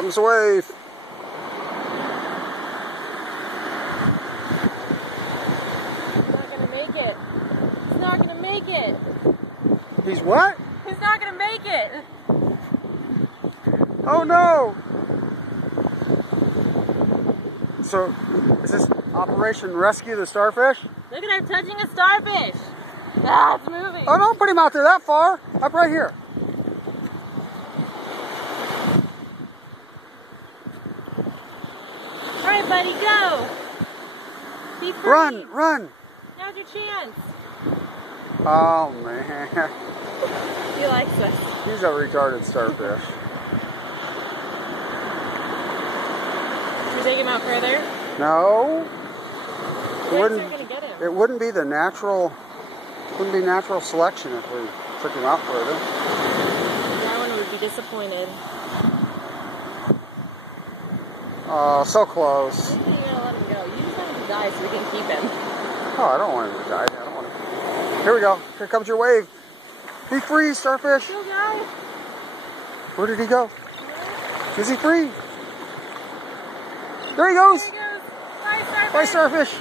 comes the wave. He's not gonna make it. He's not gonna make it. He's what? He's not gonna make it. Oh no! So, is this Operation Rescue the Starfish? Look at her touching a starfish. Ah, it's moving. Oh, don't put him out there that far. Up right here. All right, buddy, go. Be free. Run, run. Now's your chance. Oh man. He likes us. He's a retarded starfish. Should we take him out further? No. The waves aren't gonna get him. It wouldn't be natural selection if we took him out further. Darwin would be disappointed. Oh, so close. I think you're gonna let him go. You just want him to die so we can keep him. Oh, I don't want him to die. I don't want him. Here we go. Here comes your wave. Be free, starfish. Go, guys. Where did he go? Is he free? There he goes. There he goes. Bye, starfish. Bye, starfish.